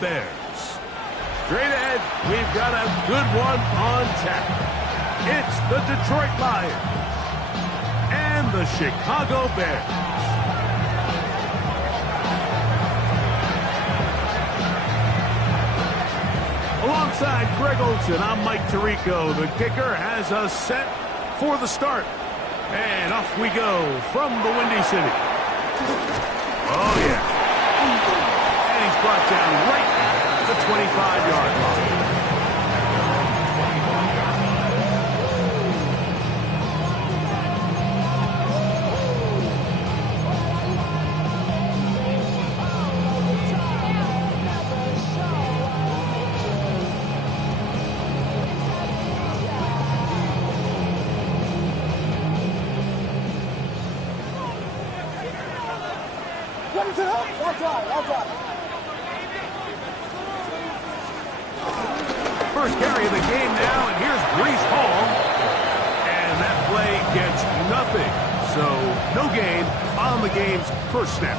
Bears. Straight ahead, we've got a good one on tap. It's the Detroit Lions and the Chicago Bears. Alongside Greg Olsen, I'm Mike Tirico. The kicker has us set for the start. And off we go from the Windy City. Oh, yeah. And he's brought down right at the 25-yard line. First carry of the game now, and here's Breece Hall. And that play gets nothing. So, no gain on the game's first snap.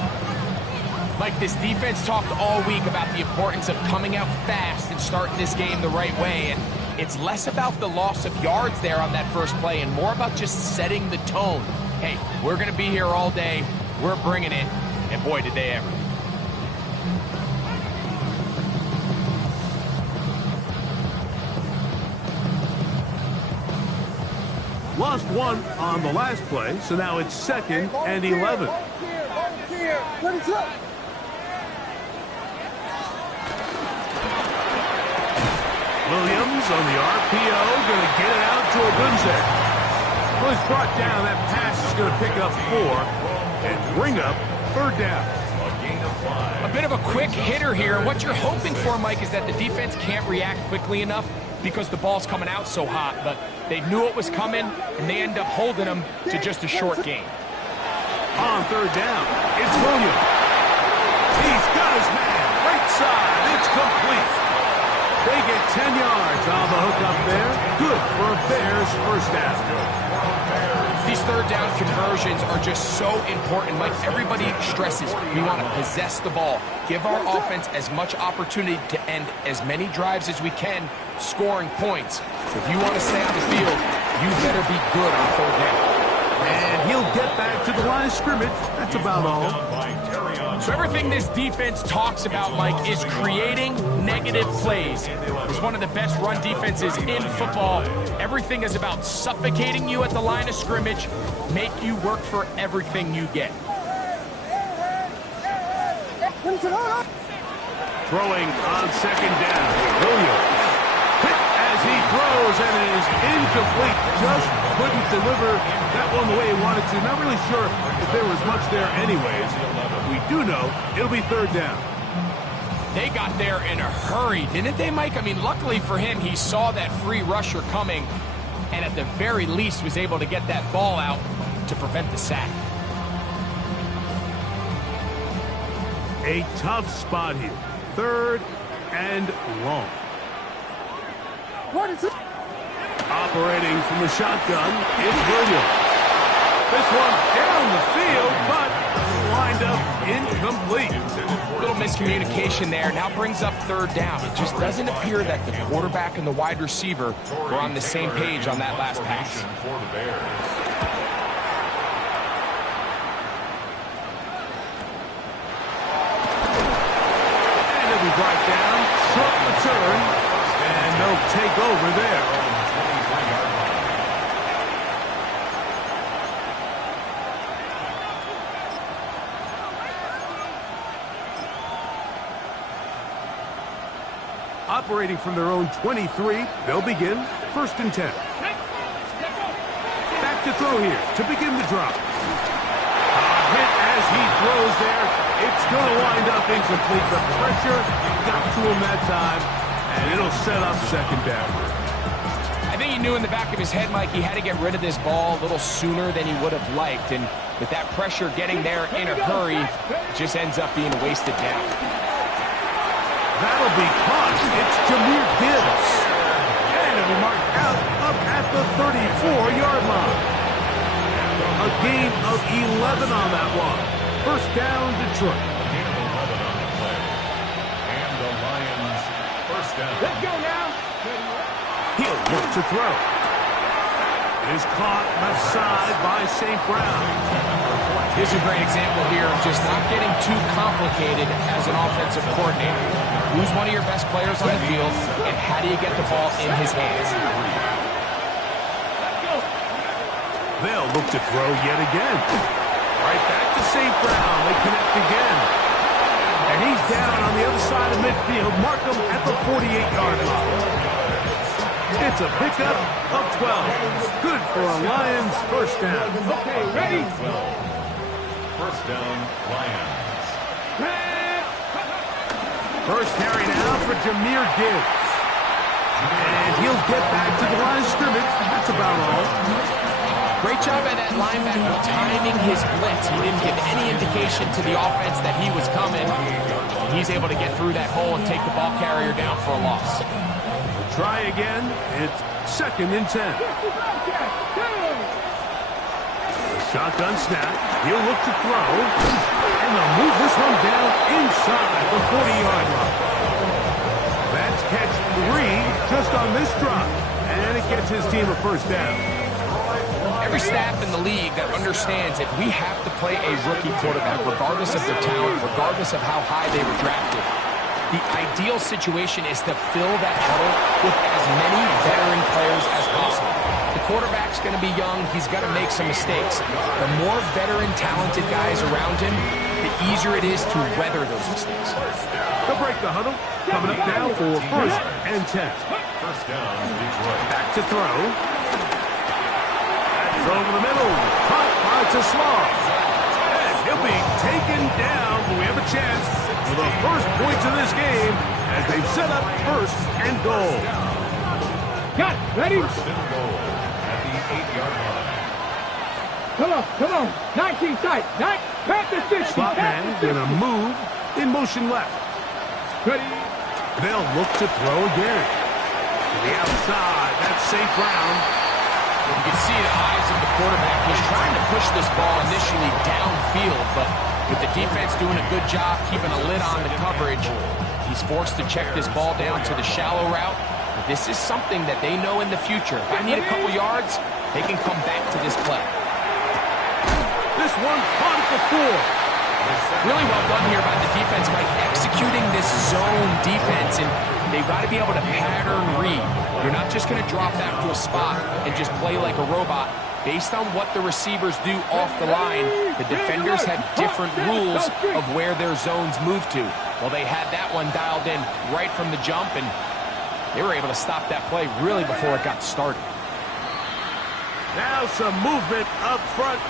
Mike, this defense talked all week about the importance of coming out fast and starting this game the right way. And it's less about the loss of yards there on that first play and more about just setting the tone. Hey, we're going to be here all day. We're bringing it. And boy, did they ever. Lost one on the last play, so now it's 2nd and 11. Williams on the RPO, going to get it out to Ogunze. Well, he's brought down. That pass is going to pick up 4 and bring up 3rd down. A bit of a quick hitter here. What you're hoping for, Mike, is that the defense can't react quickly enough because the ball's coming out so hot. But they knew it was coming, and they end up holding them to just a short gain. On 3rd down, it's Williams. He's got his man. Right side. It's complete. They get 10 yards on the hook up there. Good for a Bears first down. These 3rd down conversions are just so important. Like everybody stresses, we want to possess the ball. Give our offense as much opportunity to end as many drives as we can, scoring points. So if you want to stay on the field, you better be good on 3rd down. And he'll get back to the line of scrimmage. That's about all. So everything this defense talks about, Mike, is creating negative plays. It's one of the best run defenses in football. Everything is about suffocating you at the line of scrimmage, make you work for everything you get. Throwing on 2nd down. Williams. Hit as he throws, and it is incomplete. Just couldn't deliver that one the way he wanted to. Not really sure if there was much there anyways. We do know it'll be 3rd down. They got there in a hurry, didn't they, Mike? I mean, luckily for him, he saw that free rusher coming and at the very least was able to get that ball out to prevent the sack. A tough spot here. 3rd and long. What is it? Operating from the shotgun, it's Williams. This one down the field, but lined up incomplete. A little miscommunication there. Now brings up 3rd down. It just doesn't appear that the quarterback and the wide receiver were on the same page on that last pass. And it'll be brought down. Short return. And no takeover there. Operating from their own 23, they'll begin 1st and 10. Back to throw here to begin the drop. Hit as he throws there. It's going to wind up incomplete. The pressure got to him that time, and it'll set up 2nd down. I think he knew in the back of his head, Mike, he had to get rid of this ball a little sooner than he would have liked. And with that pressure getting there in a hurry, it just ends up being a wasted down. That'll be caught. It's Jahmyr Gibbs. And it'll be marked out up at the 34-yard line. A gain of 11 on that one. 1st down, Detroit. And the Let's go now. He'll look to throw. Is caught left side by St. Brown. Here's a great example here of just not getting too complicated as an offensive coordinator. Who's one of your best players on the field, and how do you get the ball in his hands? They'll look to throw yet again. Right back to St. Brown. They connect again. And he's down on the other side of midfield. Mark him at the 48-yard line. It's a pickup of 12. Good for a Lions first down. Okay, ready? First down, Lions. First carry now for Jahmyr Gibbs. And he'll get back to the line of scrimmage. That's about all. Great job by that linebacker timing his blitz. He didn't give any indication to the offense that he was coming. He's able to get through that hole and take the ball carrier down for a loss. Try again. It's 2nd and 10. Shotgun snap. He'll look to throw. And they'll move this one down inside the 40-yard line. That's catch 3 just on this drop. And it gets his team a first down. Every staff in the league that understands if we have to play a rookie quarterback, regardless of their talent, regardless of how high they were drafted, the ideal situation is to fill that huddle with as many veteran players as possible. The quarterback's going to be young. He's got to make some mistakes. The more veteran, talented guys around him, the easier it is to weather those mistakes. They'll break the huddle. Coming up now for 1st and 10. First down, Detroit. Back to throw. That's over the middle. Caught by Tasloff. And he'll be taken down. We have a chance for the first points of this game as they've set up 1st and goal. Got it. Ready? First and goal at the 8-yard line. Come on. 19 tight. Panther 50. Slot man gonna move in motion left. Ready? They'll look to throw again. To the outside. That's St. Brown. You can see the eyes of the quarterback. He's trying to push this ball initially downfield, but with the defense doing a good job keeping a lid on the coverage, he's forced to check this ball down to the shallow route. But this is something that they know in the future. If I need a couple yards, they can come back to this play. This one caught at the 4. Really well done here by the defense by executing this zone defense, and they've got to be able to pattern read. You're not just going to drop back to a spot and just play like a robot. Based on what the receivers do off the line, the defenders have different rules of where their zones move to. Well, they had that one dialed in right from the jump, and they were able to stop that play really before it got started. Now some movement up front.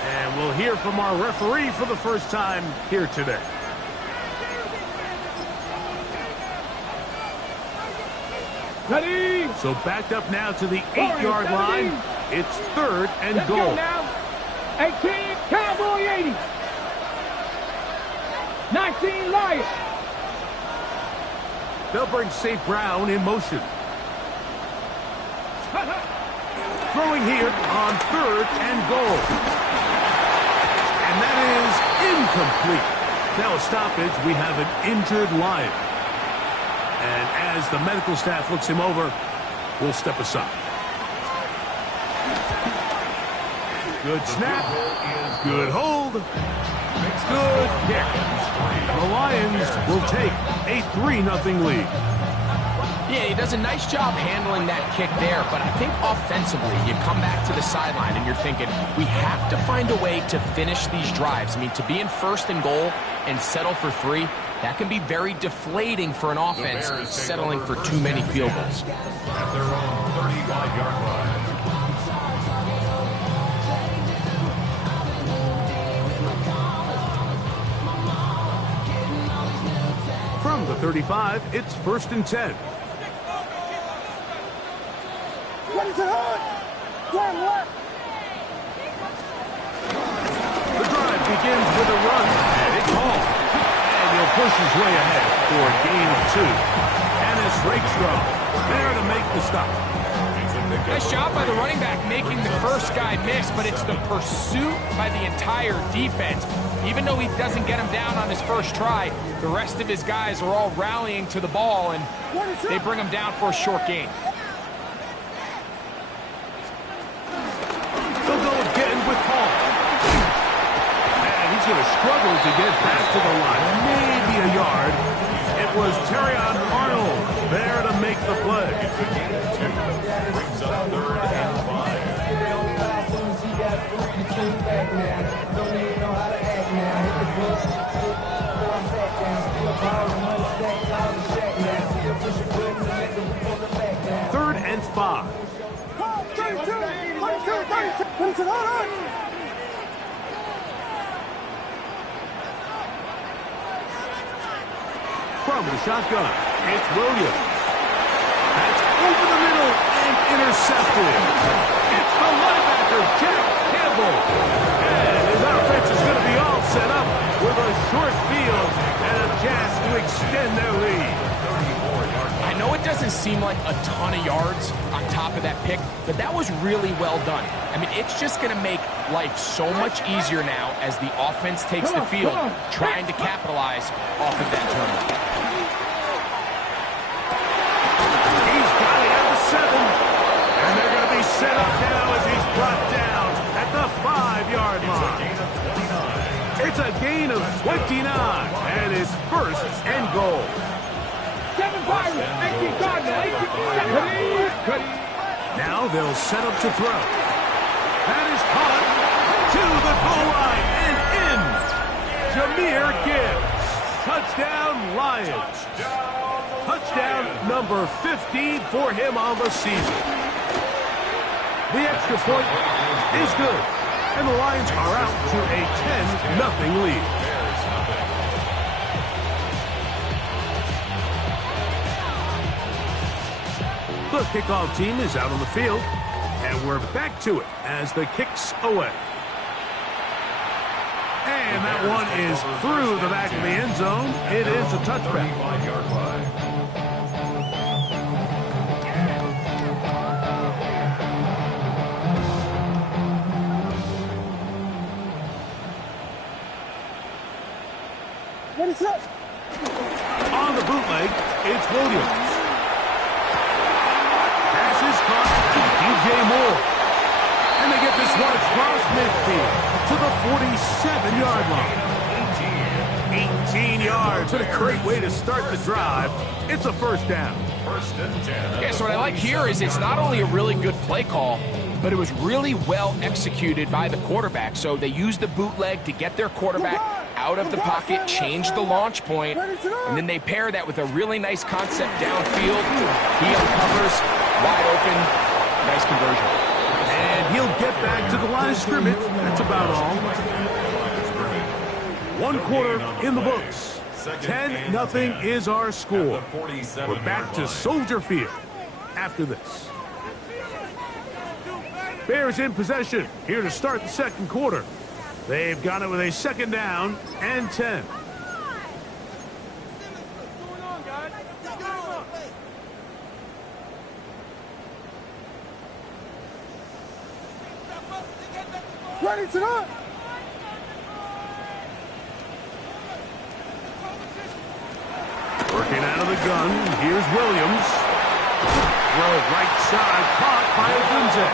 And we'll hear from our referee for the first time here today. Ready? So backed up now to the 8-yard line. It's 3rd and Let's goal. go now. 18, Cowboy 80. 19, Lions. They'll bring St. Brown in motion. Throwing here on 3rd and goal. And that is incomplete. Now a stoppage, we have an injured Lion. And as the medical staff looks him over, we'll step aside. Good snap. Good hold. Good kick. The Lions will take a 3-0 lead. Yeah, he does a nice job handling that kick there, but I think offensively, you come back to the sideline and you're thinking, we have to find a way to finish these drives. I mean, to be in 1st and goal and settle for 3, that can be very deflating for an offense settling for too many field goals. At their own 35-yard line. From the 35, it's 1st and 10. What is it on? What? The drive begins with a run, and it's home. And he'll push his way ahead for a gain of 2. Ennis Rakestraw there to make the stop. Nice job by the running back making the first guy miss, but it's the pursuit by the entire defense. Even though he doesn't get him down on his first try, the rest of his guys are all rallying to the ball, and they bring him down for a short gain. They'll go again with Hall. And he's going to struggle to get back to the line. Maybe a yard. It was Terrion Arnold there to make the play. Brings up 3rd and 5. Third and 5. 32, 32, hold on. From the shotgun, it's Williams. That's over the middle and intercepted. It's the linebacker, Jack Campbell. And his offense is going to be all set up with a short field and a chance to extend their lead. I know it doesn't seem like a ton of yards on top of that pick, but that was really well done. I mean, it's just going to make life so much easier now as the offense takes the field, trying to capitalize off of that turnover. He's got it at the 7. And they're going to be set up now as he's brought down at the 5-yard line. It's a gain of 29, and it's first and goal. Now they'll set up to throw. That is caught to the goal line and in. Jahmyr Gibbs. Touchdown, Lions. Touchdown number 15 for him on the season. The extra point is good, and the Lions are out to a 10-0 lead. The kickoff team is out on the field, and we're back to it as the kick's away. And that one is through the back of the end zone. It is a touchback. 35-yard line. What is up? On the bootleg, it's Williams. Pass is caught to DJ Moore. And they get this one across midfield to the 47-yard line. 18 yards. What a great way to start the drive. It's a first down. First and 10. Yeah, so what I like here is it's not only a really good play call, but it was really well executed by the quarterback. So they used the bootleg to get their quarterback out of the pocket, change the launch point, and then they pair that with a really nice concept downfield. He uncovers, wide open, nice conversion. And he'll get back to the line of scrimmage. That's about all. 1 quarter in the books. 10-0 is our score. We're back to Soldier Field after this. Bears in possession here to start the second quarter. They've got it with a second down and 10. Ready to run. Working out of the gun, here's Williams. Throw right side, caught by Odunze.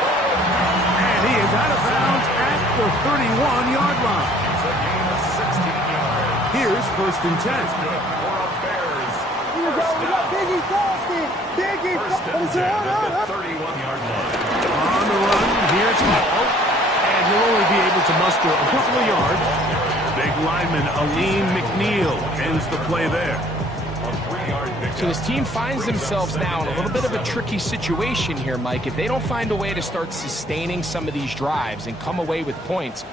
And he is out of bounds at the 31-yard line. It's a gain of 16 yards. Here's first and 10. Good for a Bears. Here we go. We got Biggie Boston. Biggie First and 10 at the 31-yard line. On the run, here's Hall. And he'll only be able to muster a couple of yards. Big lineman Aleem McNeil ends the play there. So this team finds themselves now in a little bit of a tricky situation here, Mike. If they don't find a way to start sustaining some of these drives and come away with points,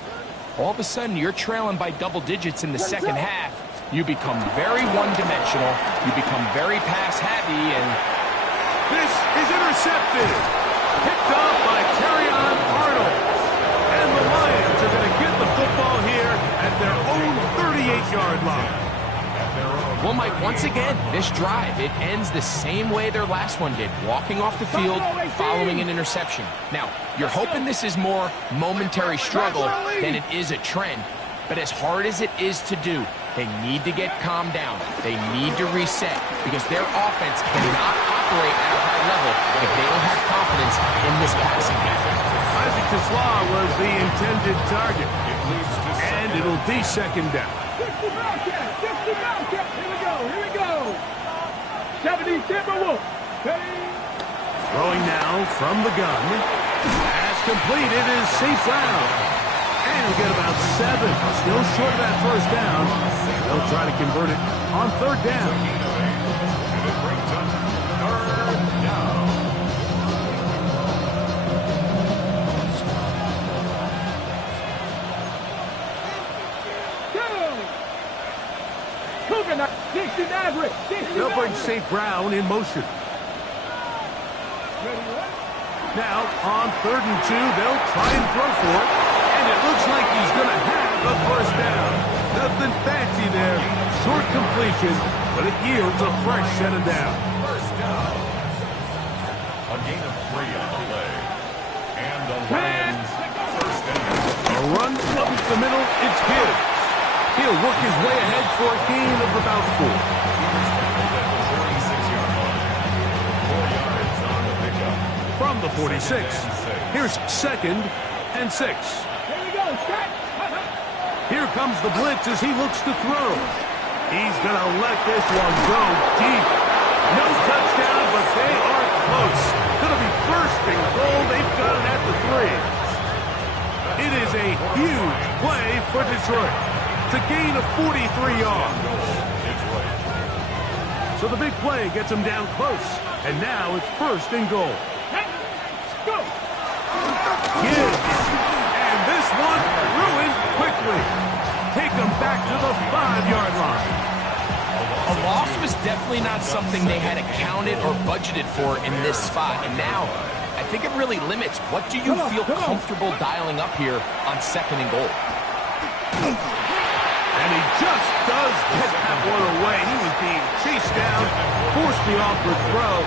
all of a sudden you're trailing by double digits in the second half. You become very one-dimensional. You become very pass-heavy, and This is intercepted. Picked up by Terrion Arnold. And the Lions are going to get the football here at their own 38-yard line. At their own Well, Mike, once again, this drive, it ends the same way their last one did, walking off the field, following an interception. Now, you're hoping this is more momentary struggle than it is a trend, but as hard as it is to do, they need to get calmed down. They need to reset because their offense cannot operate at a high level if they don't have confidence in this passing game. Isaac Tesla was the intended target, and it'll be second down. 60 Bobcat, 60 Bobcat. Here we go. 70 Timberwolf. Throwing now from the gun. Pass complete. It is St. Brown. And he'll get about 7. Still short of that first down. They'll try to convert it on third down. And it brings up third down. They'll bring St. Brown in motion. Now, on 3rd and 2, they'll try and throw for it. And it looks like he's going to have a first down. Nothing fancy there. Short completion, but it yields a fresh set of down. First down. A gain of 3 on the play. And the Lions first down. A run up the middle, it's good. He'll work his way ahead for a gain of about 4. He's tackled at the 46-yard line. 4 yards on the pickup. From the 46, here's 2nd and 6. Here we go. Set. Here comes the blitz as he looks to throw. He's going to let this one go deep. No touchdown, but they are close. Going to be first and goal. They've got it at the 3. It is a huge play for Detroit. It's a gain of 43 yards. So the big play gets him down close. And now it's first and goal. Go. Gibbs. And this one ruined quickly. Take them back to the 5-yard line. A loss was definitely not something they had accounted or budgeted for in this spot. And now, I think it really limits what do you feel comfortable dialing up here on 2nd and goal. And he just does get that one away. He was being chased down, forced the awkward throw.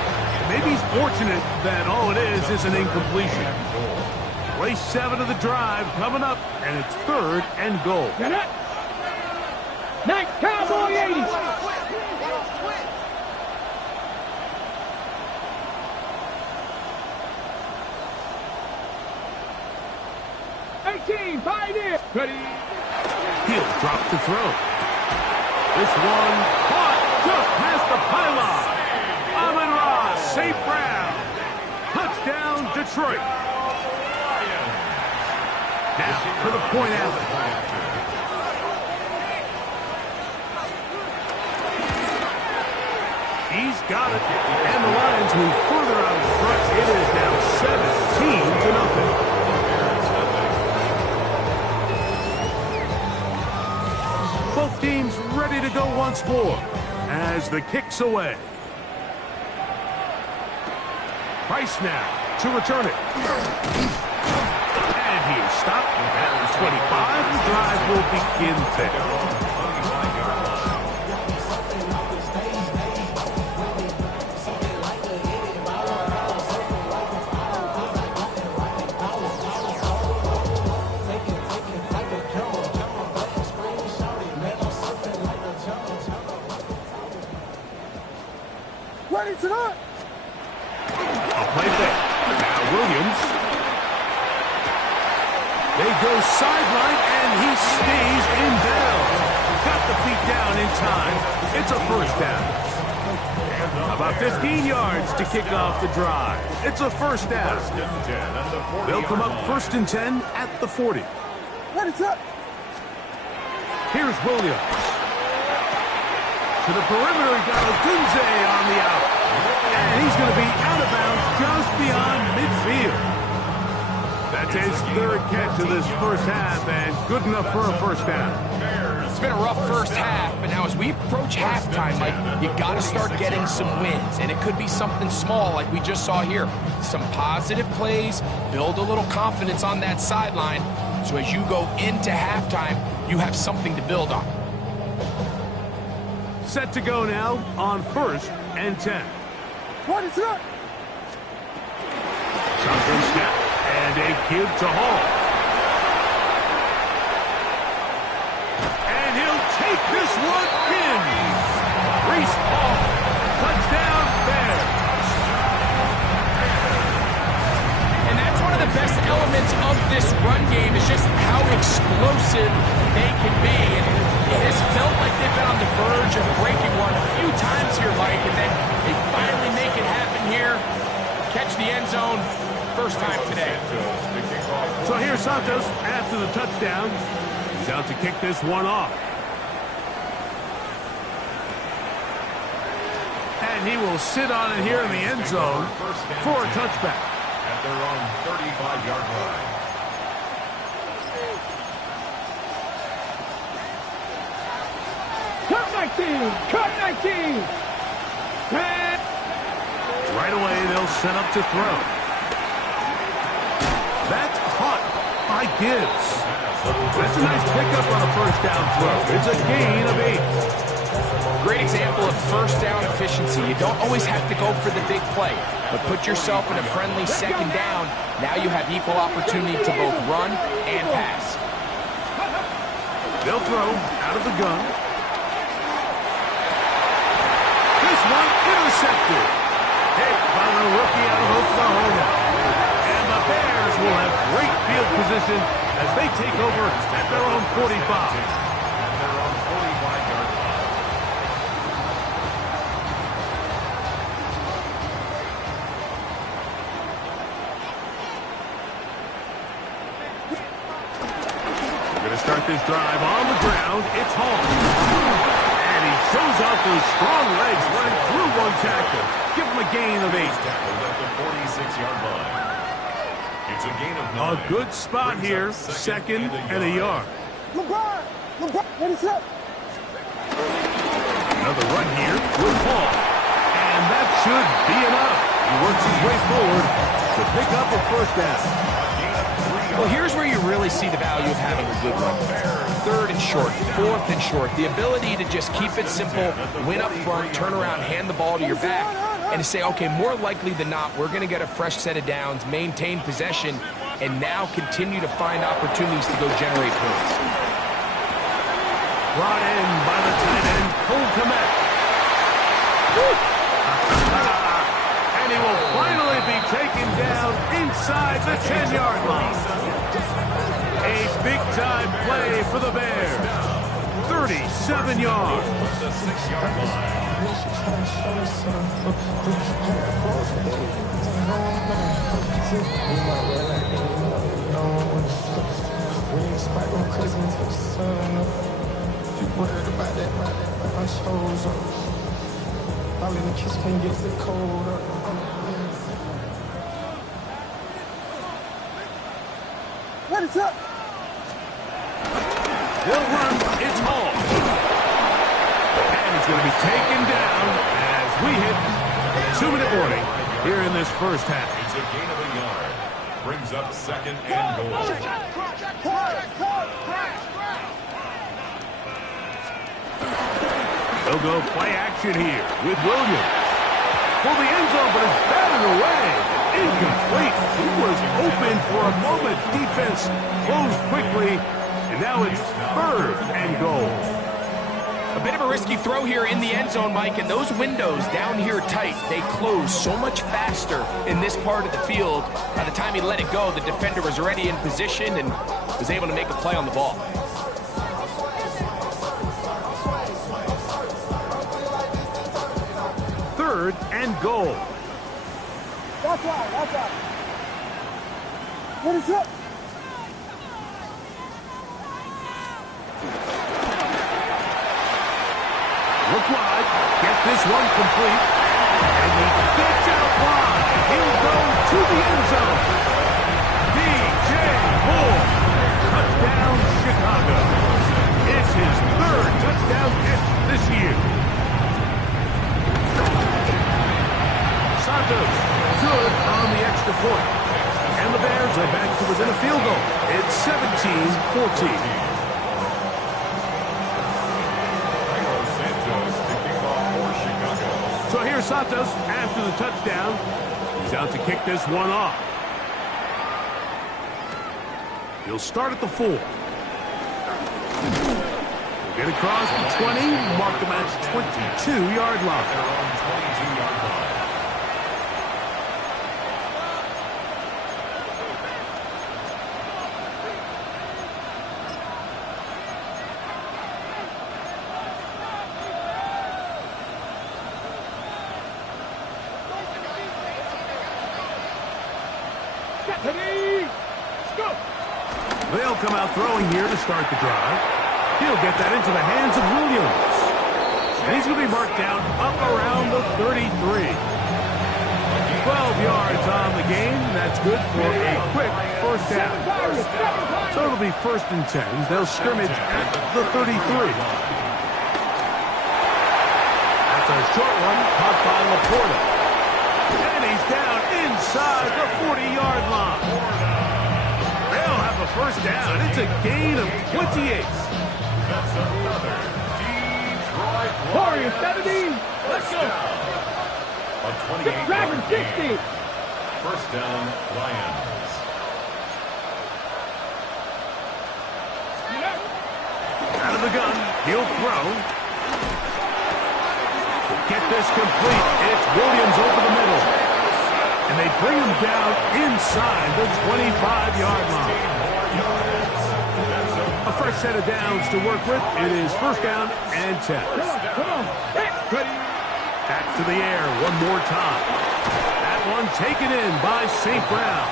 Maybe he's fortunate that all it is an incompletion. Race 7 of the drive coming up, and it's 3rd and goal. Get it. Nice Cowboy 80. Pioneer. Ready. He'll drop the throw. This one caught just past the pylon. Amon-Ra, St. Brown. Touchdown, Detroit. Now for the point out. He's got it. And the Lions move further out in front. It is now 17-0. Both teams ready to go once more as the kick's away. Price now to return it. And he is stopped at the 25. The drive will begin there. Ready to run. A play fake. Now Williams. They go sideline, and he stays in bounds. Got the feet down in time. It's a first down. About 15 yards to kick off the drive. It's a first down. They'll come up 1st and 10 at the 40. Ready to. Here's Williams. To the perimeter he goes. Dunze on the out. And he's going to be out of bounds just beyond midfield. That's his 3rd catch of this first half, and good enough for a first down. It's been a rough first half, but now as we approach halftime, Mike, you got to start getting some wins, and it could be something small like we just saw here. Some positive plays, build a little confidence on that sideline, so as you go into halftime, you have something to build on. Set to go now on 1st and 10. What is up? Shotgun snap and a give to Hall. And he'll take this one in. Breece Hall, touchdown Bears. And that's one of the best elements of this run game is just how explosive they can be. And it has felt like they've been on the verge of breaking one a few times here, Mike, and then they finally make it happen here. Catch the end zone, first time today. So here's Santos after the touchdown. He's out to kick this one off. And he will sit on it here in the end zone for a touchback. At their own 35-yard line. Cut 19! Cut 19! And Right away, they'll set up to throw. That's caught by Gibbs. That's a nice pickup on a first down throw. It's a gain of 8. Great example of first down efficiency. You don't always have to go for the big play, but put yourself in a friendly second down. Now you have equal opportunity to both run and pass. They'll throw out of the gun. This one intercepted. Hit by the rookie out of Oklahoma. And the Bears will have great field position as they take over at their own 45. Their own 45-yard line. We're going to start this drive on the ground. It's Hall. And he shows off those strong legs running through one tackle. Give him a gain of 8. Tackled at the 46-yard line. It's a gain of 9. A good spot here, second and a yard. LeBron! What is up? Another run here with Hall. And that should be enough. He works his way forward to pick up a first down. Well, here's where you really see the value of having a good run. 3rd and short, 4th and short. The ability to just keep it simple, win up front, turn around, hand the ball to your back, and to say, okay, more likely than not, we're going to get a fresh set of downs, maintain possession, and now continue to find opportunities to go generate points. Brought in by the tight end, Cole Kmet. And he will finally be taken down inside the 10-yard line. A big-time play for the Bears. 37 yards. The 6-yard line. What is up? He'll run. It's Hall. And he's going to be taken down as we hit 2-minute warning here in this first half. It's a gain of a yard. Brings up 2nd and goal. They'll go play action here with Williams. For the end zone, but it's batted away. Incomplete. He was open for a moment. Defense closed quickly, and now it's 3rd and goal. A bit of a risky throw here in the end zone, Mike, and those windows down here tight, they close so much faster in this part of the field. By the time he let it go, the defender was already in position and was able to make a play on the ball. Third and goal. That's right. What is up? Look wide. Get this one complete. And he gets out wide. He'll go to the end zone. DJ Moore. Touchdown, Chicago. It's his 3rd touchdown catch this year. Santos good on the extra point. And the Bears are back to within a field goal. It's 17-14. Santos picking Santos, after the touchdown, he's out to kick this one off. He'll start at the 4. He'll get across the 20, mark him at 22-yard line. Their own 22-yard line. They'll come out throwing here to start the drive. He'll get that into the hands of Williams. And he's going to be marked down up around the 33. 12 yards on the game. That's good for a quick first down. So it'll be 1st and 10. They'll scrimmage at the 33. That's a short one, caught by Laporta. And he's down inside the 40-yard line. They'll have a first down. It's a gain of 28. That's another Detroit Warriors 17. Let's go. A 28-yard Dragon 60. gain. First down, Lions. Out of the gun, he'll throw. To get this complete, it's Williams over the middle. And they bring him down inside the 25-yard line. A fresh set of downs to work with. It is 1st down and 10. Come on. Back to the air one more time. That one taken in by St. Brown.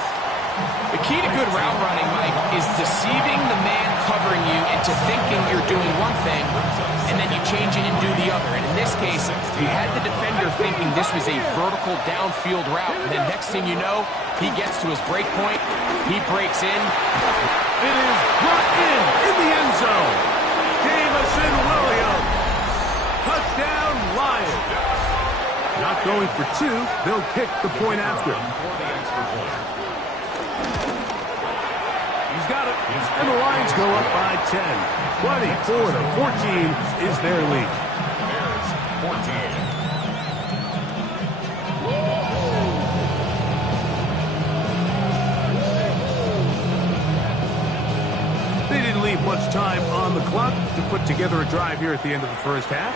The key to good route running, Mike, is deceiving the man covering you into thinking you're doing one thing, and then you change it and do the other. And in this case, you had the defender thinking this was a vertical downfield route, and then next thing you know, he gets to his break point, he breaks in. It is brought in the end zone. Jamison Williams. Touchdown, Lions. Not going for 2. They'll kick the point after. For the extra point. He's got it. And the Lions go up by 10. 24-14 is their lead. Bears 14. They didn't leave much time on the clock to put together a drive here at the end of the first half.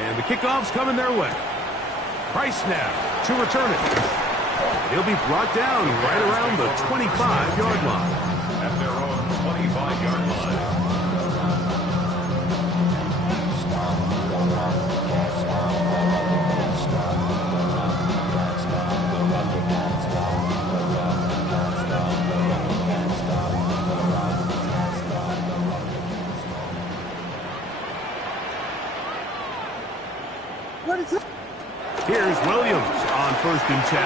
And the kickoff's coming their way. Price now to return it. He'll be brought down right around the 25-yard line. At their own 25-yard line. Here's Williams on 1st and 10.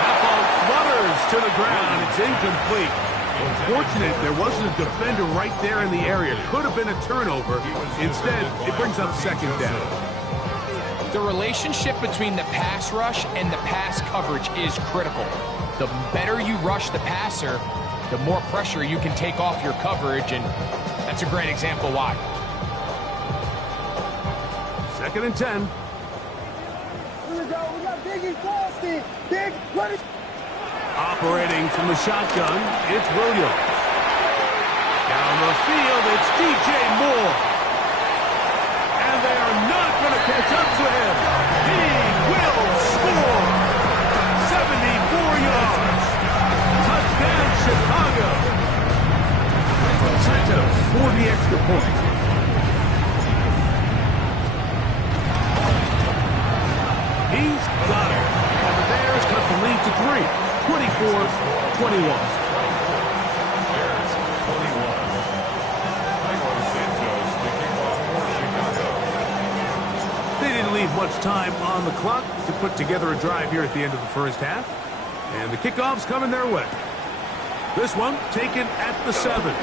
That ball flutters to the ground. It's incomplete. Unfortunate there wasn't a defender right there in the area. Could have been a turnover. Instead, it brings up 2nd down. The relationship between the pass rush and the pass coverage is critical. The better you rush the passer, the more pressure you can take off your coverage, and that's a great example why. 2nd and 10. Here we go. We got Biggie Frosty. Big, what is... Operating from the shotgun, it's Williams. Down the field, it's DJ Moore. And they are not going to catch up to him. He will score. 74 yards. Touchdown, Chicago. Santos for the extra point. He's got it. And the Bears cut the lead to 3. 24-21. Bears 21. Cairo Santos, the kickoff for Chicago. They didn't leave much time on the clock to put together a drive here at the end of the first half. And the kickoff's coming their way. This one taken at the 7.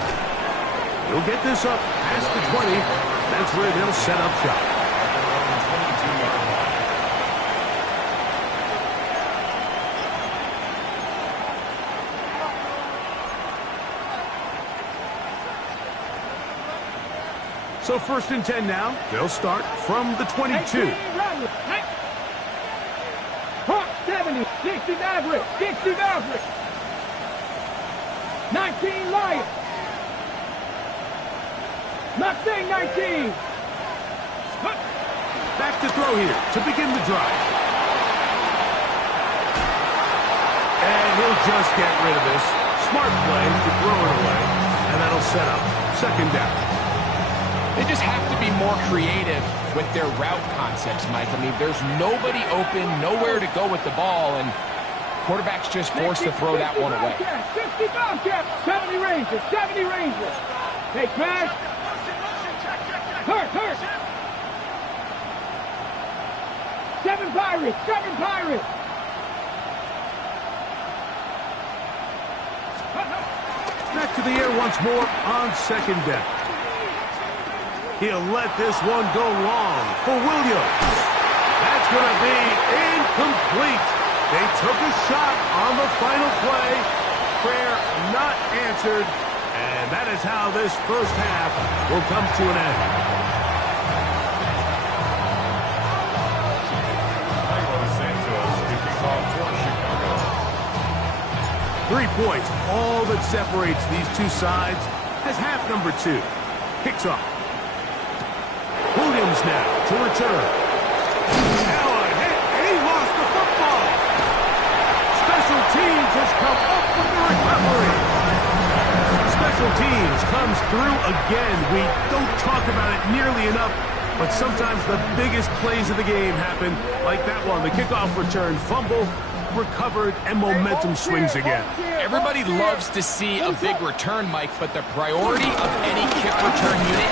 He'll get this up past the 20. That's where they'll set up shop. So 1st and 10 now. They'll start from the 22. 60 Maverick. 60 Maverick. 19 Lion. Mustang 19. Back to throw here to begin the drive. And he'll just get rid of this. Smart play to throw it away. And that'll set up second down. They just have to be more creative with their route concepts, Mike. I mean, there's nobody open, nowhere to go with the ball, and quarterback's just forced to throw that one away. 60 Bobcat. 70 Rangers. 70 Rangers. Hey, Crash. Hurt. 7 Pirates. 7 Pirates. Back to the air once more on second down. He'll let this one go long for Williams. That's going to be incomplete. They took a shot on the final play. Prayer not answered. And that is how this first half will come to an end. Carlos Santos kicking off for Chicago. 3 points, all that separates these two sides, as half number 2 kicks off. Williams now to return. Now a hit, and he lost the football. Special teams has come up with the recovery. Special teams comes through again. We don't talk about it nearly enough, but sometimes the biggest plays of the game happen, like that one. The kickoff return, fumble, recovered, and momentum swings again. Everybody loves to see a big return, Mike, but the priority of any kick return unit,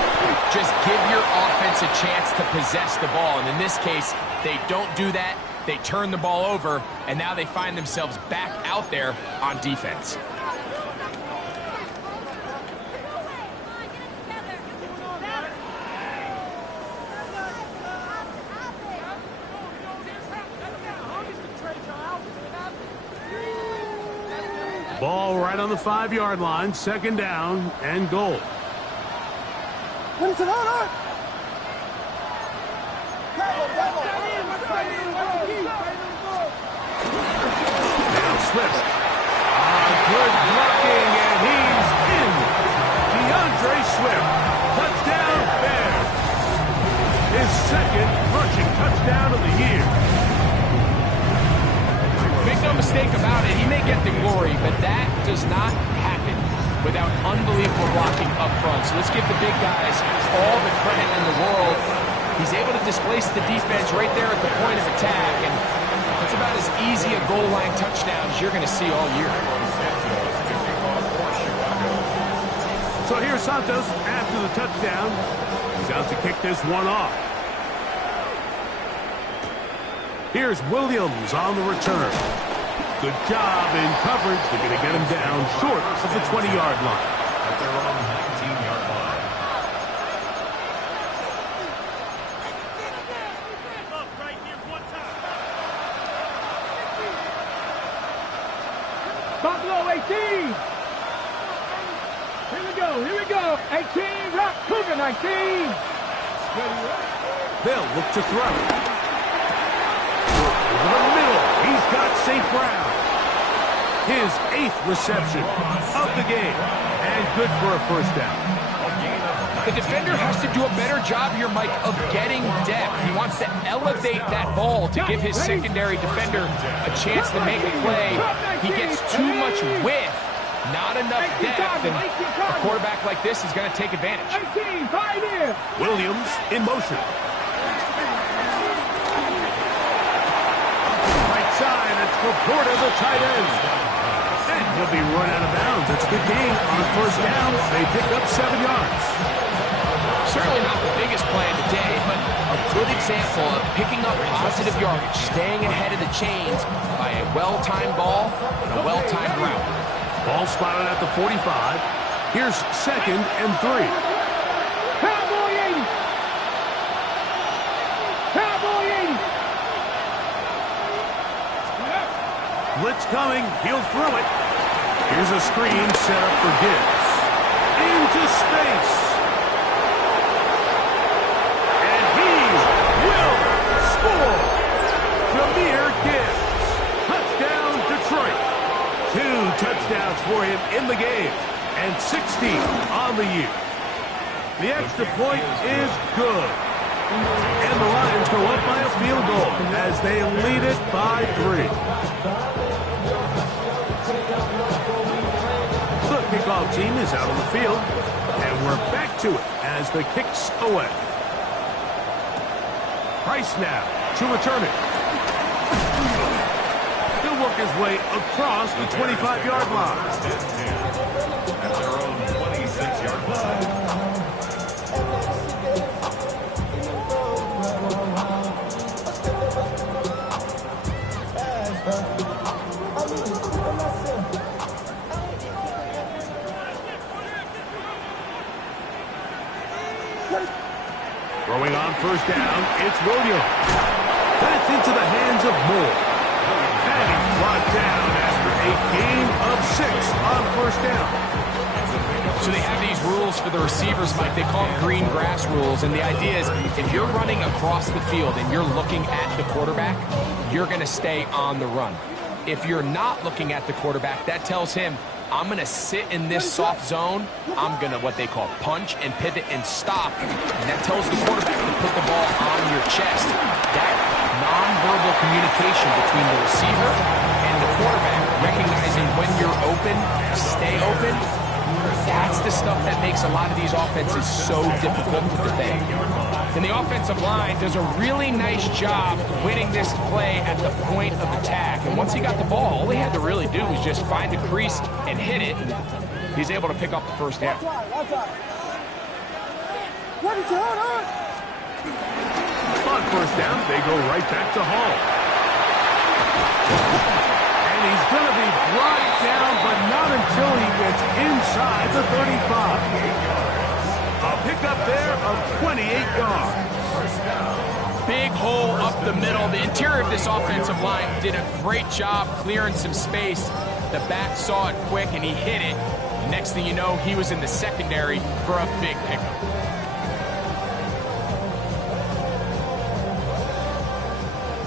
just give your offense a chance to possess the ball. And in this case, they don't do that. They turn the ball over, and now they find themselves back out there on defense. Ball right on the 5-yard line, second down and goal. Now Swift. Good blocking, and he's in. DeAndre Swift. Touchdown, Bears. His second rushing touchdown of the year. Make no mistake about it, he may get the glory, but that does not happen without unbelievable blocking up front. So let's give the big guys all the credit in the world. He's able to displace the defense right there at the point of attack, and it's about as easy a goal line touchdown as you're going to see all year. So here's Santos after the touchdown. He's out to kick this one off. Here's Williams on the return. Good job in coverage. They're going to get him down short of the 20-yard line. At their own 19-yard line. Buffalo 18. Here we go. 18, Rock Cougar 19. They'll look to throw. Over the middle, he's got St. Brown. His 8th reception of the game, and good for a first down. The defender has to do a better job here, Mike, of getting depth. He wants to elevate that ball to give his secondary defender a chance to make a play. He gets too much width, not enough depth, and a quarterback like this is going to take advantage. 18, 5 in. Williams in motion. Right side, it's Laporta, the tight end. And he'll be run out of bounds. It's a good game on first down. They pick up 7 yards. Certainly not the biggest play of the day, but a good example of picking up positive yardage, staying ahead of the chains by a well-timed ball and a well-timed route. Ball spotted at the 45. Here's second and 3. Cowboy 80. Cowboy 80. Blitz coming. He'll throw it. Here's a screen set up for Gibbs. Into space. And he will score. Jahmyr Gibbs. Touchdown. touchdowns for him in the game, and 16 on the year. The extra point is good. And the Lions go up by a field goal as they lead it by 3. The kickoff team is out on the field, and we're back to it as the kick's away. Price now to return it. He'll work his way across the 25-yard line. At their own 26-yard line. Throwing on first down, it's Williams. That's into the hands of Moore. And he's brought down after a gain of 6 on first down. So they have these rules for the receivers, Mike. They call them green grass rules. And the idea is if you're running across the field and you're looking at the quarterback, you're going to stay on the run. If you're not looking at the quarterback, that tells him, I'm going to sit in this soft zone. I'm going to what they call punch and pivot and stop. And that tells the quarterback to put the ball on your chest. That nonverbal communication between the receiver and the quarterback, recognizing when you're open, stay open, that's the stuff that makes a lot of these offenses so difficult to defend. And the offensive line does a really nice job winning this play at the point of attack. And once he got the ball, all he had to really do was just find a crease and hit it. And he's able to pick up the first down. On first down, they go right back to Hall. And he's going to be brought down, but not until he gets inside the 35. A pickup there of 28 yards. Big hole up the middle. The interior of this offensive line did a great job clearing some space. The back saw it quick, and he hit it. Next thing you know, he was in the secondary for a big pickup.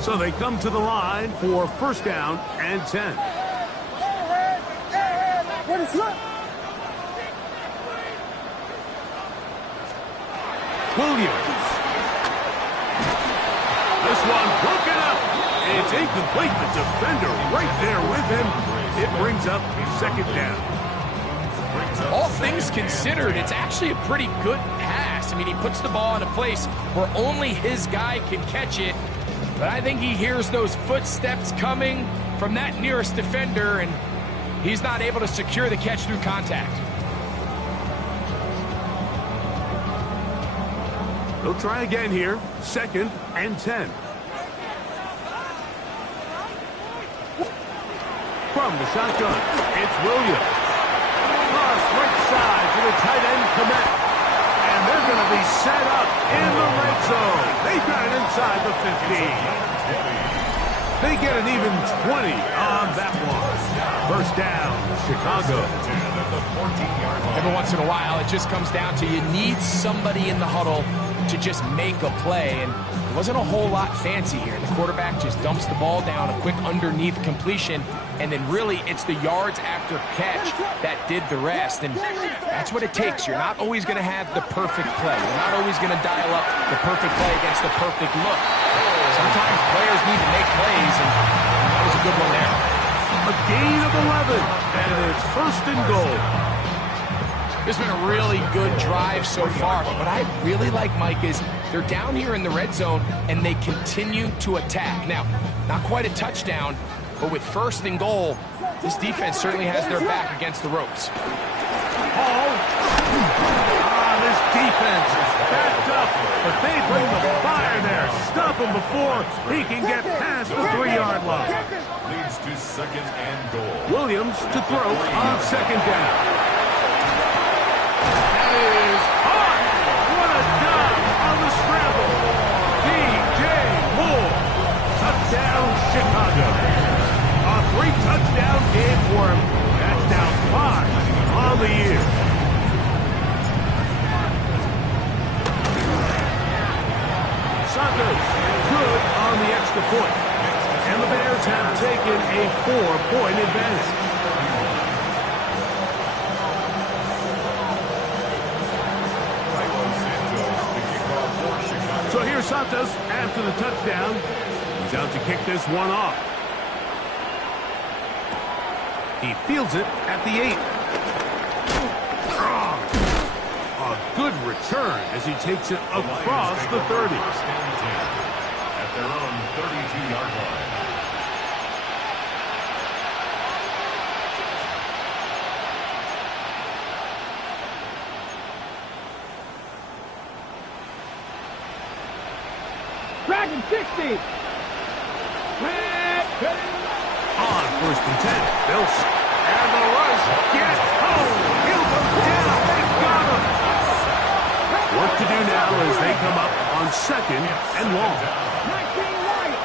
So they come to the line for first down and 10. Williams. This one broken up. It's incomplete. The defender right there with him. It brings up second down. All things considered, it's actually a pretty good pass. I mean, he puts the ball in a place where only his guy can catch it. But I think he hears those footsteps coming from that nearest defender, and he's not able to secure the catch through contact. They'll try again here. Second and 10. From the shotgun, it's Williams. Cross right side to the tight end, Komet. And they're going to be set up in the red zone. They've got it inside the 15. They get an even 20 on that one. First down, Chicago. Every once in a while, it just comes down to you need somebody in the huddle to just make a play, and it wasn't a whole lot fancy here. The quarterback just dumps the ball down, a quick underneath completion, and then really it's the yards after catch that did the rest, and that's what it takes. You're not always going to have the perfect play. You're not always going to dial up the perfect play against the perfect look. Sometimes players need to make plays, and that was a good one there. A gain of 11, and it's first and goal. This has been a really good drive so far, but what I really like, Mike, is they're down here in the red zone, and they continue to attack. Now, not quite a touchdown, but with first and goal, this defense certainly has their back against the ropes. Hall. This defense is backed up, but they bring the fire there. Stop him before he can get past the 3-yard line. Leads to second and goal. Williams to throw on second down. That is hard. What a job on the scramble. DJ Moore. Touchdown, Chicago. A 3-touchdown game for him. That's now 5 on the year. Santos good on the extra point. And the Bears have taken a 4-point advantage. Now just after the touchdown, he's out to kick this one off. He fields it at the 8. A good return as he takes it across the 30. At their own 32-yard line. Dragon 60. On 1st and 10, Bills. And the rush gets home. He'll go down. They got him. Work to do now as they come up on 2nd and long. 19 right.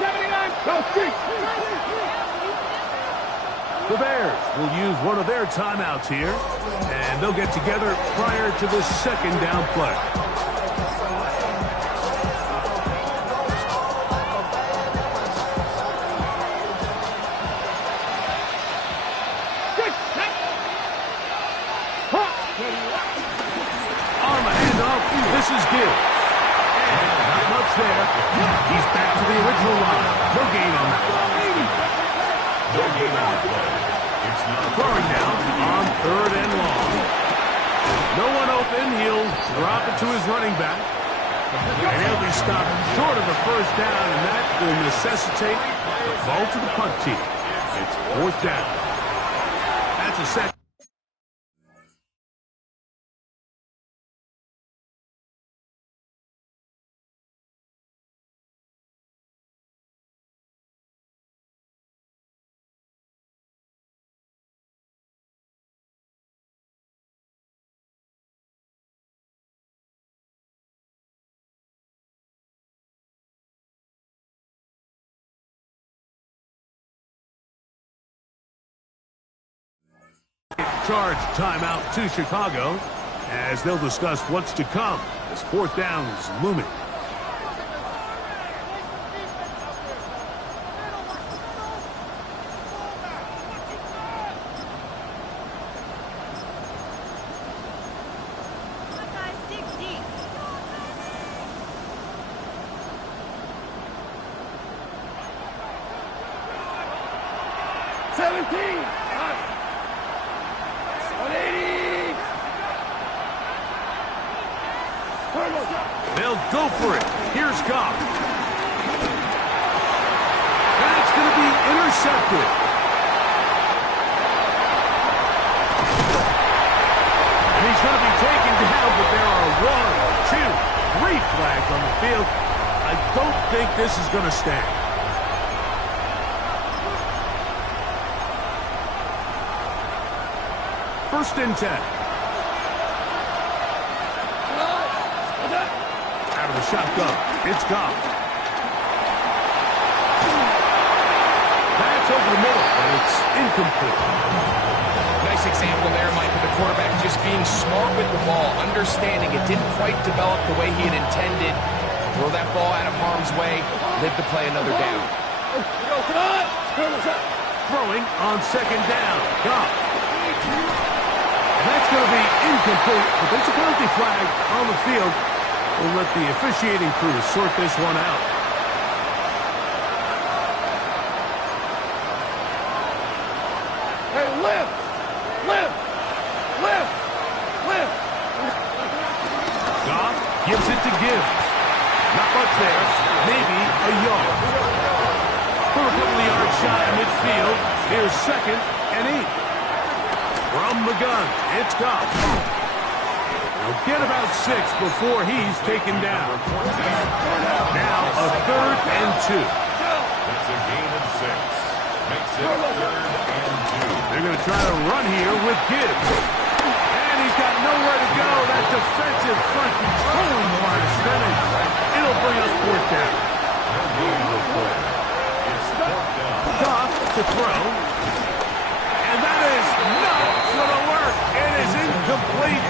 79. Go street. The Bears will use one of their timeouts here, and they'll get together prior to the 2nd down play. On the handoff, this is Gibbs. And not much there. He's back to the original line. No gain on that. No gain on the play. It's not Throwing now on 3rd and long. No one open. He'll drop it to his running back. And he'll be stopped short of the 1st down, and that will necessitate the ball to the punt team. It's 4th down. That's a second. Charge timeout to Chicago as they'll discuss what's to come as 4th down is looming. They'll go for it. Here's Goff. That's going to be intercepted. And he's going to be taken down, but there are 1, 2, 3 flags on the field. I don't think this is going to stand. First and 10. Out of the shotgun, it's Goff. That's over the middle, and it's incomplete. Nice example there, Mike, of the quarterback just being smart with the ball, understanding it didn't quite develop the way he had intended. Throw that ball out of harm's way, live to play another down. Throwing on 2nd down, Goff. And that's going to be incomplete, but there's a penalty flag on the field. We'll let the officiating crew sort this one out. Hey, lift! Goff gives it to Gibbs. Not much there. Maybe a yard. For a couple of yards shy of midfield, here's 2nd and 8. From the gun, it's Goff. He'll get about 6 before he's taken down. Now a 3rd and 2. That's a gain of 6. Makes it 3rd and 2. They're going to try to run here with Gibbs. And he's got nowhere to go. That defensive front controlling the line of scrimmage. It'll bring up 4th down. No gain on the play. It's 4th down. Goff to throw. And that is not going to work. It is incomplete.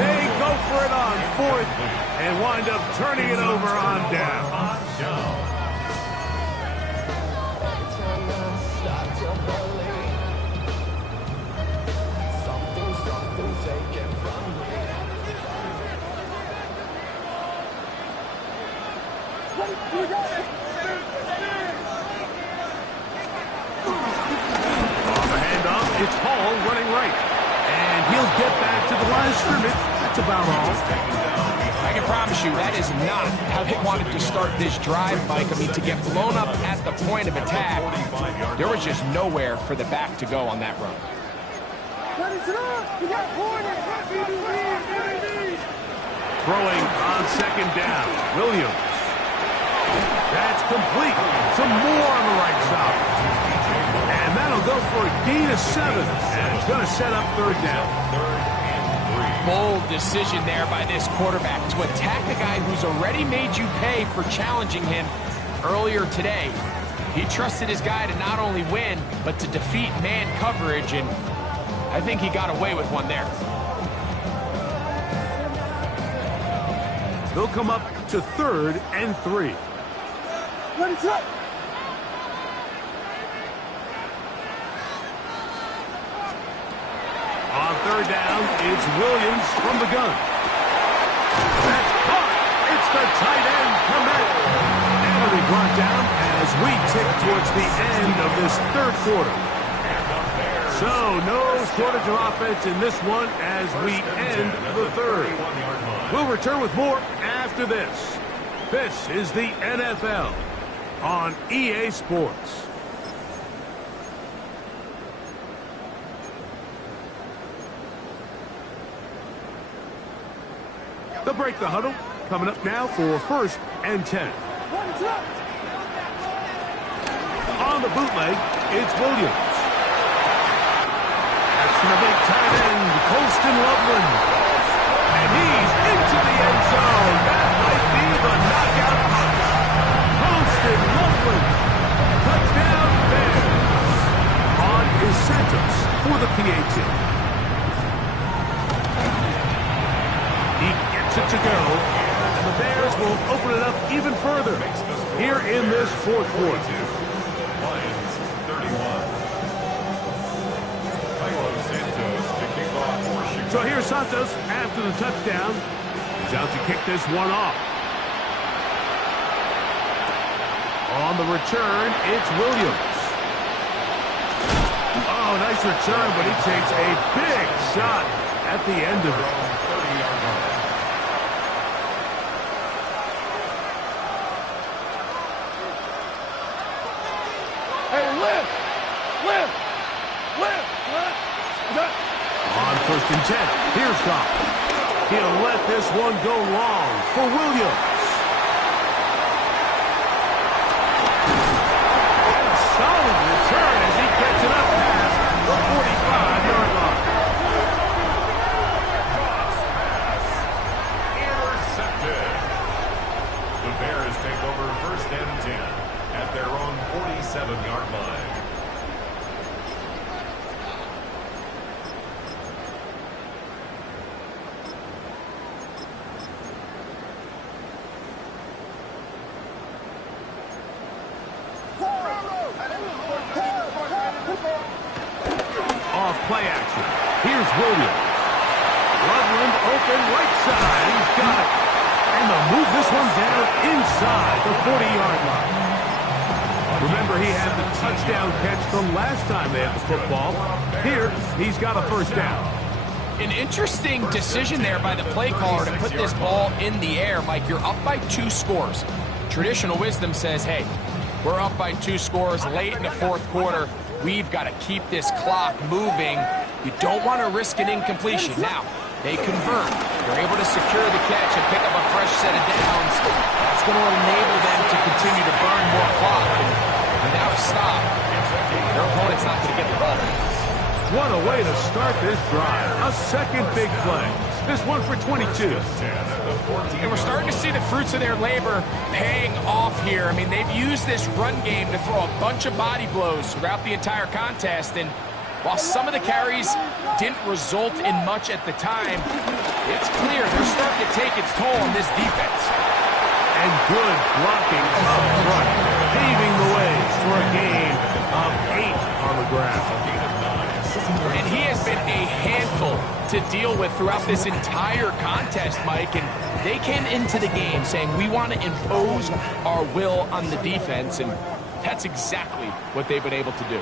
They go for it on 4th and wind up turning it over on down. On the handoff, it's Hall running right. And he'll get back to the line of scrimmage. That's about all. I can promise you that is not how they wanted to start this drive, Mike. I mean, to get blown up at the point of attack, there was just nowhere for the back to go on that run. Throwing on second down, Williams. That's complete. Some more on the right side. And that'll go for a gain of 7. And it's going to set up third down. Bold decision there by this quarterback to attack a guy who's already made you pay for challenging him earlier today. He trusted his guy to not only win, but to defeat man coverage, and I think he got away with one there. They'll come up to 3rd and 3. On third down, it's Williams from the gun. That's caught. It's the tight end commit. And it'll be brought down as we tick towards the end of this third quarter. So no shortage of offense in this one as we end the third. We'll return with more after this. This is the NFL on EA Sports. They'll break the huddle. Coming up now for 1st and 10. On the bootleg, it's Williams. That's from the big tight end, Colston Loveland. And he's into the end zone. That might be the knockout punch. Colston Loveland. Touchdown Bears. On is Santos for the PAT. He gets it to go. And the Bears will open it up even further here in this fourth quarter. Lions 31. Santos to kick off for Chicago. So here's Santos after the touchdown. He's out to kick this one off. On the return, it's Williams. Oh, nice return, but he takes a big shot at the end of it. 30-yard line. On 1st and 10, here's Goff. He'll let this one go long for Williams. Solid return as he gets it up past the 45-yard line. Intercepted. The Bears take over 1st and 10 at their own 47-yard line. Off play action. Here's Williams. Loveland open right side. He's got it. And they'll move this one down inside the 40-yard line. Remember, he had the touchdown catch the last time they had the football. Here, he's got a 1st down. An interesting decision there by the play caller to put this ball in the air. Mike, you're up by 2 scores. Traditional wisdom says, hey, we're up by 2 scores late in the fourth quarter. We've got to keep this clock moving. You don't want to risk an incompletion. Now, they convert. They're able to secure the catch and pick up a fresh set of downs. That's going to enable them to continue to burn more clock. And without a stop, their opponent's not going to get the ball. What a way to start this drive. A second big play. This one for 22. And we're starting to see the fruits of their labor paying off here. I mean, they've used this run game to throw a bunch of body blows throughout the entire contest. And while some of the carries didn't result in much at the time, it's clear they're starting to take its toll on this defense. And good blocking up front, paving the way for a gain of 8 on the ground. And he has been a handful to deal with throughout this entire contest, Mike, and they came into the game saying we want to impose our will on the defense, and that's exactly what they've been able to do.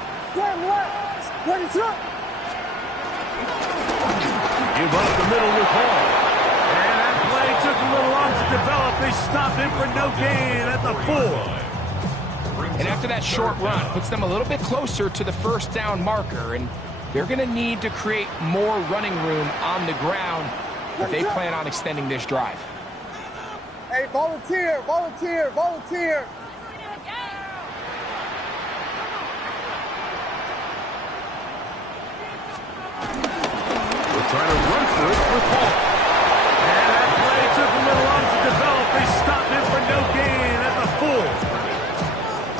Give up the middle with Hall. And that play took a little long to develop. They stopped him for no gain at the 4. And after that short run, puts them a little bit closer to the first down marker, and they're going to need to create more running room on the ground if they plan on extending this drive. Hey, volunteer, volunteer, volunteer. Trying to run for it with Hall. And that play took a little long to develop. They stopped him for no gain at the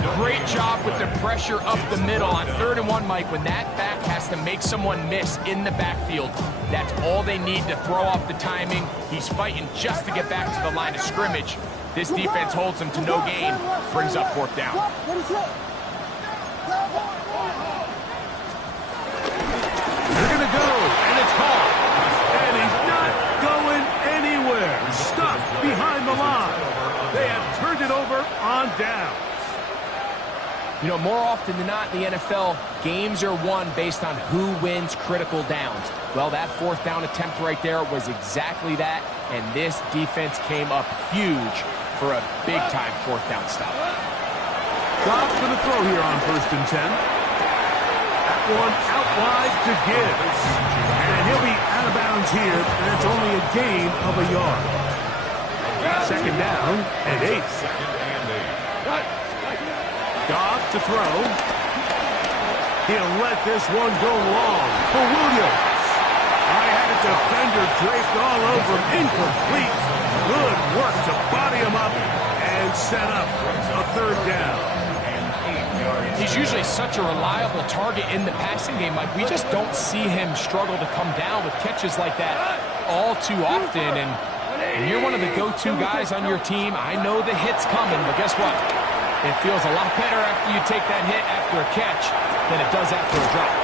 4. Great job with the pressure up the middle on 3rd and 1, Mike. When that back has to make someone miss in the backfield, that's all they need to throw off the timing. He's fighting just to get back to the line of scrimmage. This defense holds him to no gain, brings up 4th down. They're going to go, and it's Hall. And he's not going anywhere. Stuck behind the line. They have turned it over on downs. You know, more often than not in the NFL, games are won based on who wins critical downs. Well, that 4th down attempt right there was exactly that, and this defense came up huge for a big-time 4th down stop. Goff's going to throw here on 1st and 10. That one out wide to Gibbs. And he'll be out of bounds here, and it's only a gain of a yard. 2nd down and 8. Goff to throw. He'll let this one go long for Williams. I had a defender draped all over him. Incomplete. Good work to body him up and set up a 3rd down. He's usually such a reliable target in the passing game. Like, we just don't see him struggle to come down with catches like that all too often. And you're one of the go-to guys on your team. I know the hit's coming, but guess what? It feels a lot better after you take that hit after a catch than it does after a drop.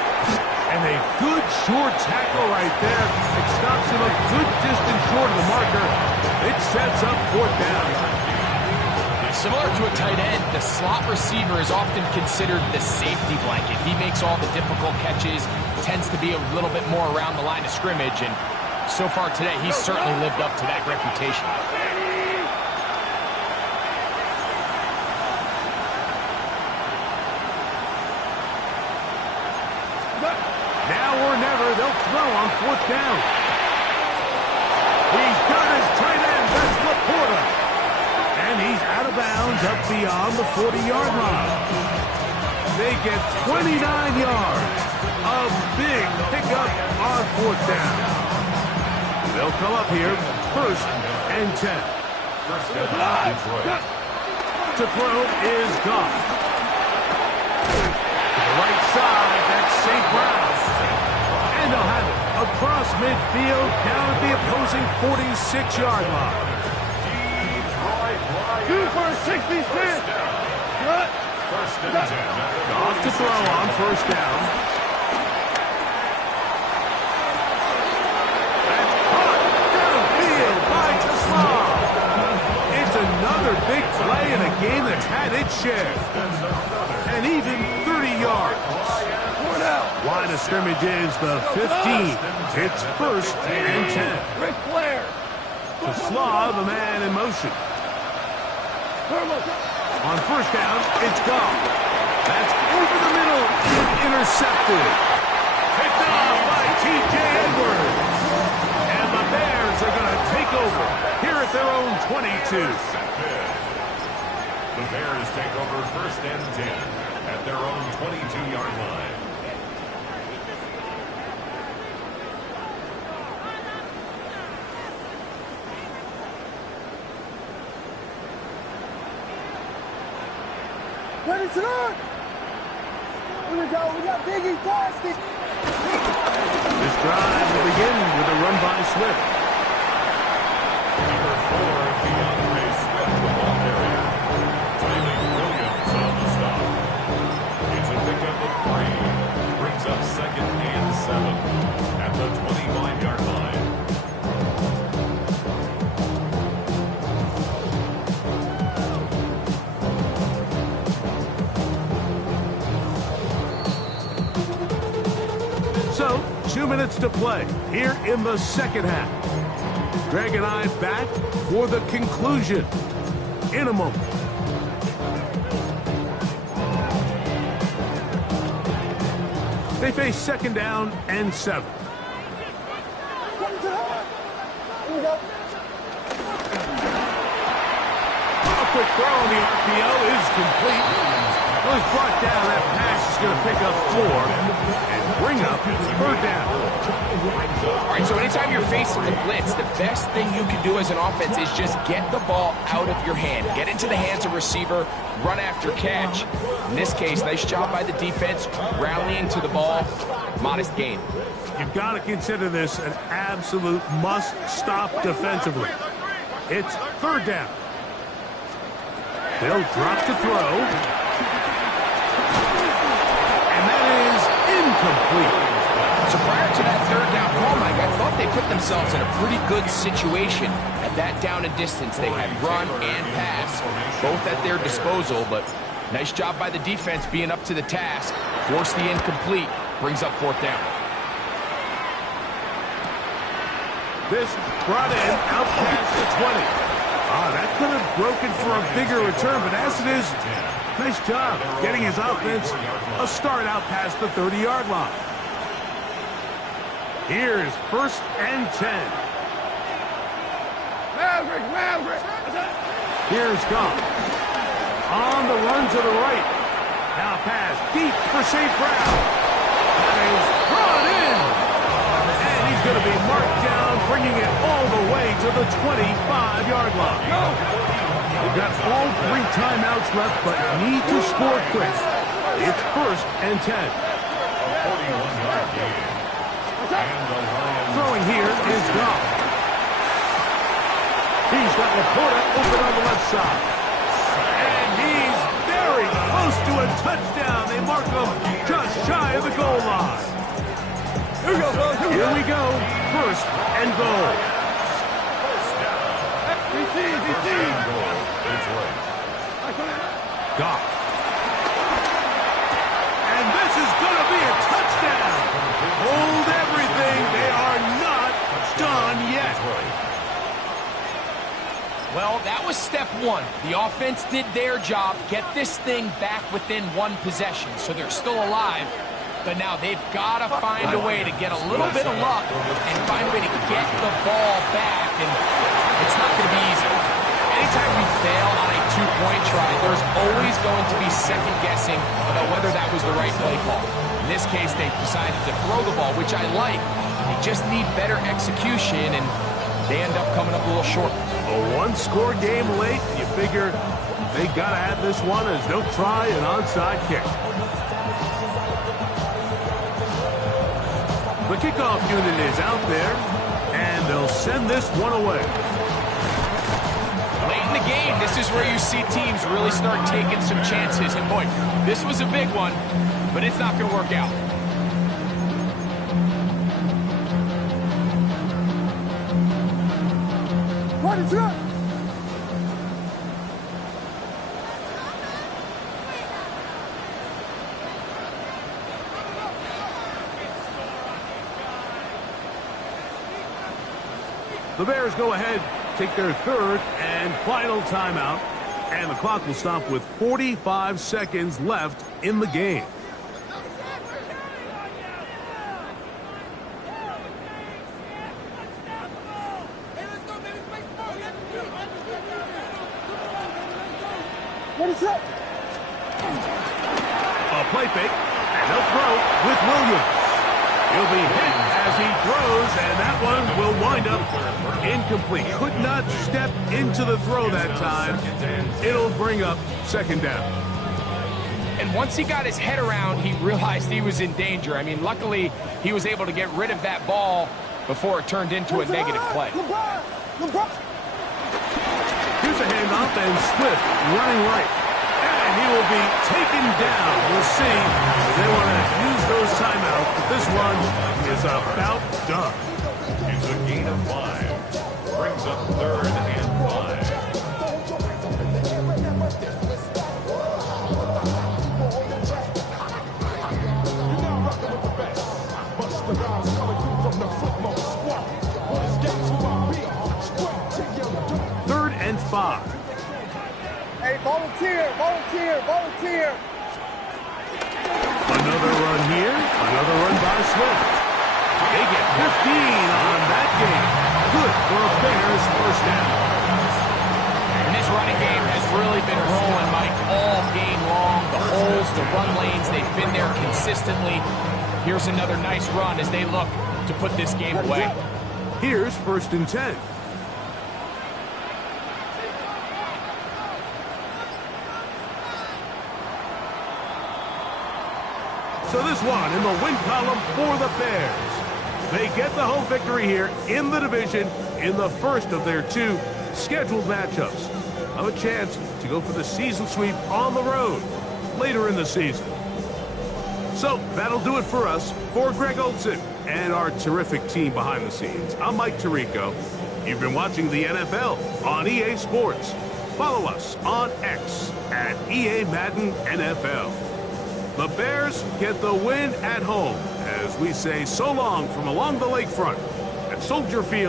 And a good short tackle right there. It stops him a good distance short of the marker. It sets up 4th down. Similar to a tight end, the slot receiver is often considered the safety blanket. He makes all the difficult catches, tends to be a little bit more around the line of scrimmage, and so far today, he's certainly lived up to that reputation. Now or never, they'll throw on 4th down. He's got his tight end, that's Laporta. And he's out of bounds up beyond the 40-yard line. They get 29 yards. A big pickup on 4th down. They'll come up here 1st and 10. To throw is Goff. To the right side, that's St. Brown. And they'll have it across midfield down at the opposing 46-yard line. 2 for a 66. Good. 1st and 10. Goff to throw on 1st down. That's caught downfield by Taslam. It's another big play in a game that's had its share. And even 30 yards. Line of scrimmage is the 15. It's 1st and 10. Ric Flair. Taslam, the man in motion. On 1st down, it's Goff. That's over the middle. Intercepted. Picked off by T.J. Edwards. And the Bears are going to take over here at their own 22. The Bears take over 1st and 10 at their own 22-yard line. Ready to run. Here we go. We got Biggie Plastic. This drive will begin with a run by Swift. Number 4, DeAndre Swift, the ball carrier. Tyler Williams on the stop. It's a pickup of 3. Brings up 2nd and 7 at the 25-yard line. 2 minutes to play here in the second half. Greg and I back for the conclusion in a moment. They face second down and 7. A quick throw on the RPO is complete. Well, it's brought down. That pass is going to pick up 4 and bring up 3rd down. All right, so anytime you're facing the blitz, the best thing you can do as an offense is just get the ball out of your hand. Get into the hands of receiver, run after catch. In this case, nice job by the defense, rallying to the ball. Modest gain. You've got to consider this an absolute must-stop defensively. It's 3rd down. They'll drop to throw. And that is incomplete. So prior to that 3rd down call, Mike, I thought they put themselves in a pretty good situation at that down and distance. They had run and pass, both at their disposal, but nice job by the defense being up to the task. Force the incomplete, brings up 4th down. This brought in out past the 20. That could have broken for a bigger return, but as it is, nice job getting his offense a start out past the 30-yard line. Here's 1st and 10. Maverick. Here's Goff. On the run to the right. Now pass deep for St. Brown. That is brought in. And he's going to be marked down, bringing it all the way to the 25-yard line. We've got all 3 timeouts left, but need to score quick. It's 1st and 10. 41-yard gain. Throwing here is Goff. He's got Laporta open on the left side. And he's very close to a touchdown. They mark him just shy of the goal line. Here we go. 1st and goal. Goff. And this is going to be a touchdown. Hold everything. They are not done yet. Well, that was step 1. The offense did their job, get this thing back within 1 possession, so they're still alive. But now they've got to find a way to get a little bit of luck and find a way to get the ball back, and it's not going to be easy. Anytime we fail on a 2-point try, there's always going to be second-guessing about whether that was the right play call. In this case, they decided to throw the ball, which I like. They just need better execution, and they end up coming up a little short. A 1-score game late. You figure they got to have this one as they'll try an onside kick. The kickoff unit is out there, and they'll send this one away. Late in the game, this is where you see teams really start taking some chances. And boy, this was a big one, but it's not going to work out. What is that? The Bears go ahead, take their 3rd and final timeout, and the clock will stop with 45 seconds left in the game. What is that? A play fake, and they'll throw with Williams. He'll be hit as he throws, and that one will wind up incomplete. Could not step into the throw that time. It'll bring up 2nd down. And once he got his head around, he realized he was in danger. I mean, luckily, he was able to get rid of that ball before it turned into a negative play. Here's a handoff, and Swift running right. And he will be taken down. We'll see. They want to use those timeouts, but this one is about done. It's a gain of 5. Brings up 3rd and 5. Volunteer, volunteer, volunteer. Another run here. Another run by Swift. They get 15 on that game. Good for a Bears first down. And this running game has really been rolling, Mike, all game long. The holes, the run lanes, they've been there consistently. Here's another nice run as they look to put this game away. Here's 1st and 10. So this one in the win column for the Bears. They get the home victory here in the division in the first of their 2 scheduled matchups. Have a chance to go for the season sweep on the road later in the season. So that'll do it for us. For Greg Olsen and our terrific team behind the scenes, I'm Mike Tirico. You've been watching the NFL on EA Sports. Follow us on X at EA Madden NFL. The Bears get the win at home as we say so long from along the lakefront at Soldier Field.